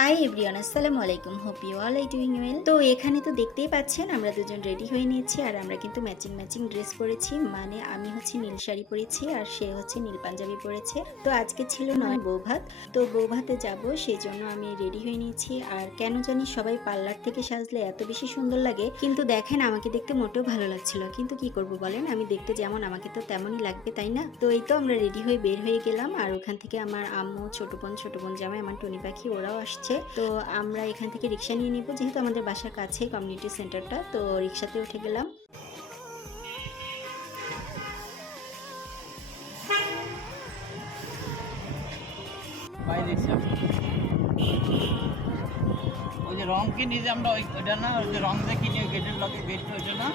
High everyone আসসালামু আলাইকুম hope you all are doing well তো এখানে তো দেখতেই পাচ্ছেন আমরা দুজন রেডি হয়ে নিয়েছি আর আমরা কিন্তু ম্যাচিং ম্যাচিং ড্রেস পরেছি। মানে আমি হচ্ছে নীল শাড়ি পরেছি আর সে হচ্ছে নীল পাঞ্জাবি পরেছে। তো আজকে ছিল নয় বৌভাত। তো বৌভাতে যাব সেই জন্য আমি রেডি হয়ে নিয়েছি। আর কেন জানি সবাই পার্লার থেকে সাজলে এত বেশি সুন্দর লাগে। কিন্তু দেখেন আমাকে দেখতে মোটেও ভালো লাগছিল। কিন্তু কি করব বলেন? আমি দেখতে যেমন আমাকে তো তেমনই লাগবে তাই না? তো এই তো আমরা রেডি হয়ে বের হয়ে গেলাম। আর ওখান থেকে আমার আম্মু ছোট বোন ছোট বোন জামাই আমার টুনি পাখি ওরাও আসছে। তো আমরা এখান থেকে রিক্সা নিয়ে নিব, যেহেতু আমাদের বাসার কাছে কমিউনিটি সেন্টারটা তো রিক্সাতে উঠে গেলাম। ওই যে রং কিনি যে আমরা ওই ওইটা না, ওই যে রং দিয়ে কিনি ওই গেটের লগে গেট ওইটা না?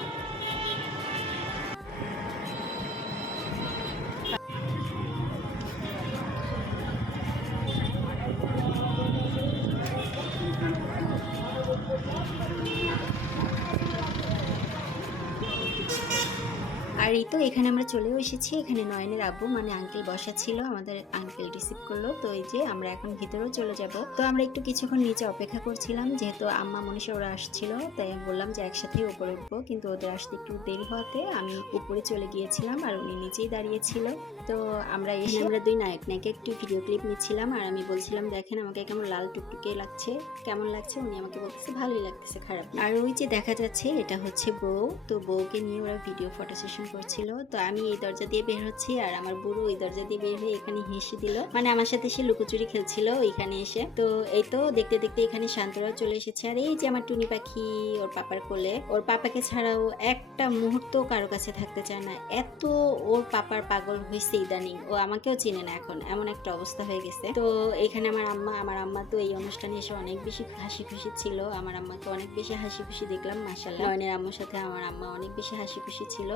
আর এই তো এখানে আমরা চলেও এসেছি। এখানে নয়নের আব্বু মানে আঙ্কেল বসা ছিল, আমাদের আঙ্কেল রিসিভ করল। তো এই যে আমরা এখন ভিতরেও চলে যাব। তো আমরা একটু কিছুক্ষণ নিচে অপেক্ষা করছিলাম, যেহেতু আম্মা মনীষা ওরা আসছিল, তাই বললাম যে একসাথেই উপরে উঠবো। কিন্তু ওদের আসতে একটু দেরি হওয়াতে আমি উপরে চলে গিয়েছিলাম আর উনি নিচেই দাঁড়িয়েছিল তো আমরা এসে আমরা দুই নায়ক নায়কে একটু ভিডিও ক্লিপ নিচ্ছিলাম আর আমি বলছিলাম, দেখেন আমাকে কেমন লাল টুকটুকে লাগছে, কেমন লাগছে? উনি আমাকে বলতেছে, ভালোই লাগতেছে, খারাপ আর ওই যে দেখা যাচ্ছে, এটা হচ্ছে বউ। তো বউকে নিয়ে ওরা ভিডিও ফটো সেশন করছিল তো আমি এই দরজা দিয়ে বের হচ্ছি আর আমার বুড়ো ওই দরজা দিয়ে বের হয়ে এখানে হেসে দিল। মানে আমার সাথে সে লুকোচুরি খেলছিল ওইখানে এসে। তো এই তো দেখতে দেখতে এখানে শান্তরাও চলে এসেছে। আর এই যে আমার টুনি পাখি, ওর পাপার কোলে, ওর পাপাকে ছাড়াও একটা মুহূর্ত কারও কাছে থাকতে চায় না। এত ওর পাপার পাগল হয়েছে ইদানিং। ও আমাকেও চিনে না এখন। এমন একটা অবস্থা হয়ে গেছে। তো এখানে আমার আম্মা আমার আম্মা তো এই অনুষ্ঠানে এসে অনেক বেশি হাসি খুশি ছিল। আমার আম্মাকে অনেক বেশি হাসি খুশি দেখলাম মাসাল্লাহ নয়নের আম্মুর সাথে আমার আম্মা অনেক বেশি হাসি খুশি ছিল।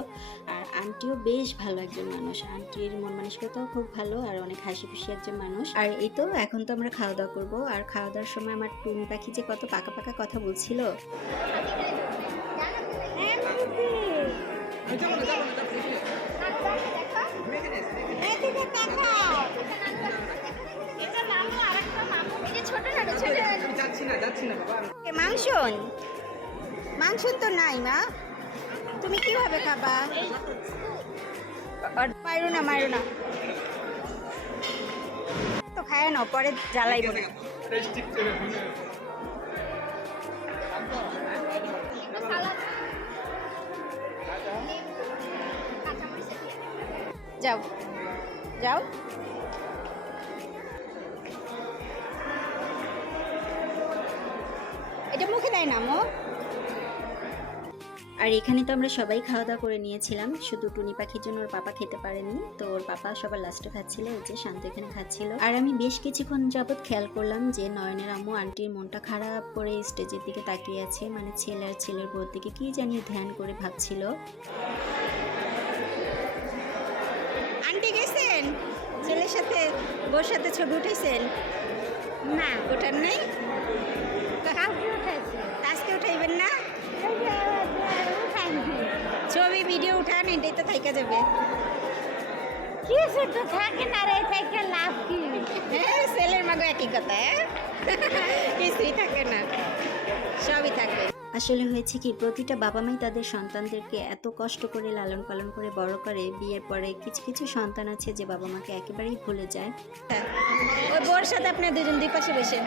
আর আন্টিও বেশ ভালো একজন মানুষ। আন্টির মন মানসিকতাও খুব ভালো আর অনেক হাসি খুশি একজন মানুষ। আর এই তো এখন তো আমরা খাওয়া দাওয়া করব। আর খাওয়া দাওয়ার সময় আমার টুনি পাখি যে কত পাকা পাকা কথা বলছিল। মাংসন? মাংসন তো নাই মা। তুমি কীভাবে খাবা? মারো না মারো না তো খায় না পরে জ্বালাইব না যাও যাও। এটা মুখে দেয় না মো? আর এখানে তো আমরা সবাই খাওয়া দাওয়া করে নিয়েছিলাম। শুধু টুনি পাখির জন্য ওর পাপা খেতে পারেনি। তো ওর পাপা সবার লাস্টে খাচ্ছিল ওই যে শান্ত এখানে খাচ্ছিল। আর আমি বেশ কিছুক্ষণ যাবৎ খেয়াল করলাম যে নয়নের আম্মু আন্টির মনটা খারাপ করে স্টেজের দিকে তাকিয়ে আছে। মানে ছেলে আর ছেলের বউর দিকে কি জানি ধ্যান করে ভাবছিল। আন্টি গেছেন? ছেলের সাথে, বউর সাথে ছবি উঠেছেন না ওটার নেই আজকে উঠাইবেন না ছবি ভিডিও উঠান এটাই তো থাইকা যাবে। কিছু তো থাকে না রে থেকে লাভ কি? হ্যাঁ ছেলের মাগো একই কথা হ্যাঁ কিছুই থাকে না সবই থাকে। আসলে হয়েছে কি প্রতিটা বাবা মাই তাদের সন্তানদেরকে এত কষ্ট করে লালন পালন করে বড় করে বিয়ের পরে কিছু কিছু সন্তান আছে যে বাবা মাকে একেবারেই ভুলে যায়। ওই বোর সাথে আপনার দুজন দুই পাশে বসে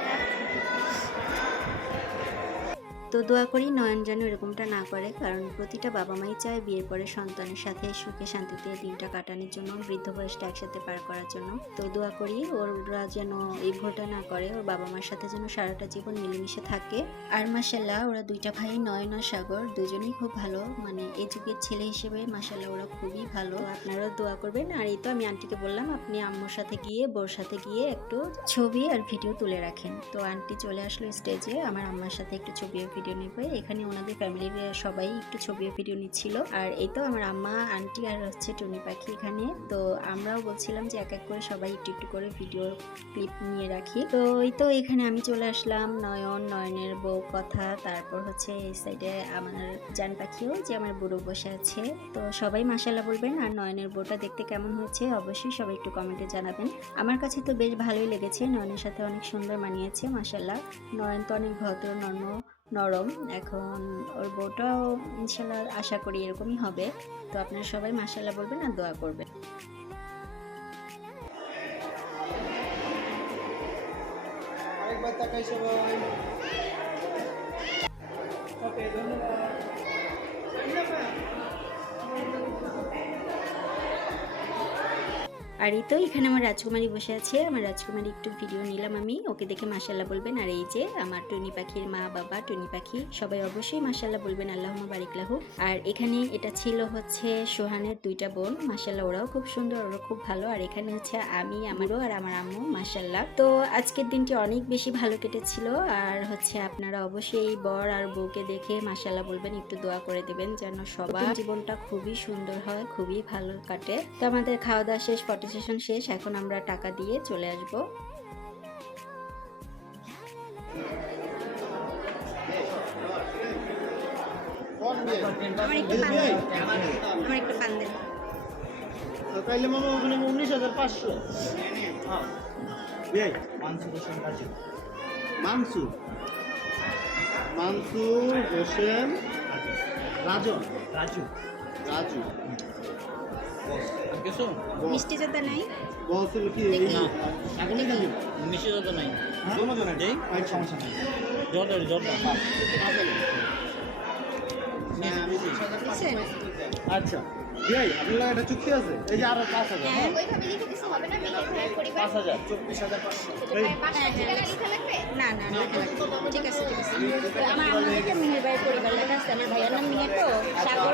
তো দোয়া করি নয়ন যেন এরকমটা না করে, কারণ প্রতিটা বাবা মাই চায় বিয়ের পরে সন্তানের সাথে সুখে শান্তিতে দিনটা কাটানোর জন্য, বৃদ্ধ বয়সটা একসাথে পার করার জন্য। তো দোয়া করি ওরা যেন এই ভুলটা না করে, ওর বাবা মার সাথে যেন সারাটা জীবন মিলেমিশে থাকে। আর মাসাল্লাহ ওরা দুইটা ভাই, নয়ন আর সাগর, দুজনেই খুব ভালো। মানে এই যুগের ছেলে হিসেবে মাসাল্লাহ ওরা খুবই ভালো। আপনারাও দোয়া করবেন। আর এই তো আমি আন্টিকে বললাম, আপনি আম্মুর সাথে গিয়ে বোর সাথে গিয়ে একটু ছবি আর ভিডিও তুলে রাখেন। তো আন্টি চলে আসলো স্টেজে আমার আম্মার সাথে একটু ছবি আর ভিডিও নেবে। এখানে ওনাদের ফ্যামিলির সবাই একটু ছবি ভিডিও নিচ্ছিল। আর এই তো আমার আম্মা, আন্টি আর হচ্ছে টুনি পাখি এখানে। তো আমরাও বলছিলাম যে এক এক করে সবাই একটু একটু করে ভিডিও ক্লিপ নিয়ে রাখি। তো এই তো এখানে আমি চলে আসলাম নয়ন, নয়নের বউ কথা। তারপর হচ্ছে এই সাইডে আমার জান পাখিও যে আমার বুড়ো বসে আছে। তো সবাই মাসাল্লাহ বলবেন। আর নয়নের বউটা দেখতে কেমন হয়েছে অবশ্যই সবাই একটু কমেন্টে জানাবেন। আমার কাছে তো বেশ ভালোই লেগেছে। নয়নের সাথে অনেক সুন্দর মানিয়েছে মাসাল্লাহ নয়ন তো অনেক ভদ্র, নর্ম। নরম। এখন ওর বউটাও ইনশাল্লাহ আশা করি এরকমই হবে। তো আপনারা সবাই মাসাল্লাহ বলবেন আর দোয়া করবেন। সবাই। ধন্যবাদ। আর এই তো এখানে আমার রাজকুমারী বসে আছে। আমার রাজকুমারী একটু ভিডিও নিলাম আমি। ওকে দেখে মাসাল্লাহ বলবেন। আর এই যে আমার টুনি পাখির মা বাবা টুনি পাখি সবাই অবশ্যই মাসাল্লাহ বলবেন আল্লাহ বারিকলাহু আর এখানে এটা ছিল হচ্ছে সোহানের দুইটা বোন। মাসাল্লাহ ওরাও খুব সুন্দর ওরা খুব ভালো। আর এখানে হচ্ছে আমি আমারও আর আমার আম্মু মাসাল্লাহ তো আজকের দিনটি অনেক বেশি ভালো কেটেছিল। আর হচ্ছে আপনারা অবশ্যই এই বর আর বউকে দেখে মাসাল্লাহ বলবেন একটু দোয়া করে দেবেন যেন সবার জীবনটা খুবই সুন্দর হয় খুবই ভালো কাটে। তো আমাদের খাওয়া দাওয়া শেষ ফটো সেশন শেষ এখন আমরা টাকা দিয়ে চলে আসব। আমার একটু পান দেন। আমার একটু পান দেন। তাইলে মামা ওখানে উনিশ হাজার পাঁচশো। হ্যাঁ। মানসু মানসু? হোসেন রাজন? রাজু। রাজু। মিষ্টি জোতা নাই সমস্যা নেই জর্ডার আচ্ছা ভাই আপনার একটা চুক্তি আছে এই যে আরও পাঁচ হাজার হ্যাঁ? ওইভাবে লিখে কিছু হবে না পাঁচ হাজার চব্বিশ হাজার না ঠিক আছে ঠিক আছে তো আমার আমাদেরকে মিহির ভাইয়ের পরিবার লেখা আছে আমার ভাইয়ের নাম মিহির তো সাগর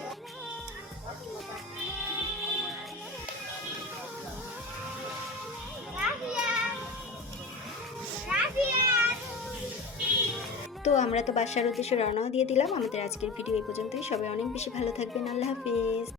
তো আমরা তো বাসার উদ্দেশ্যে রওনাও দিয়ে দিলাম। আমাদের আজকের ভিডিও এই পর্যন্তই। সবাই অনেক বেশি ভালো থাকবেন। আল্লাহ হাফিজ।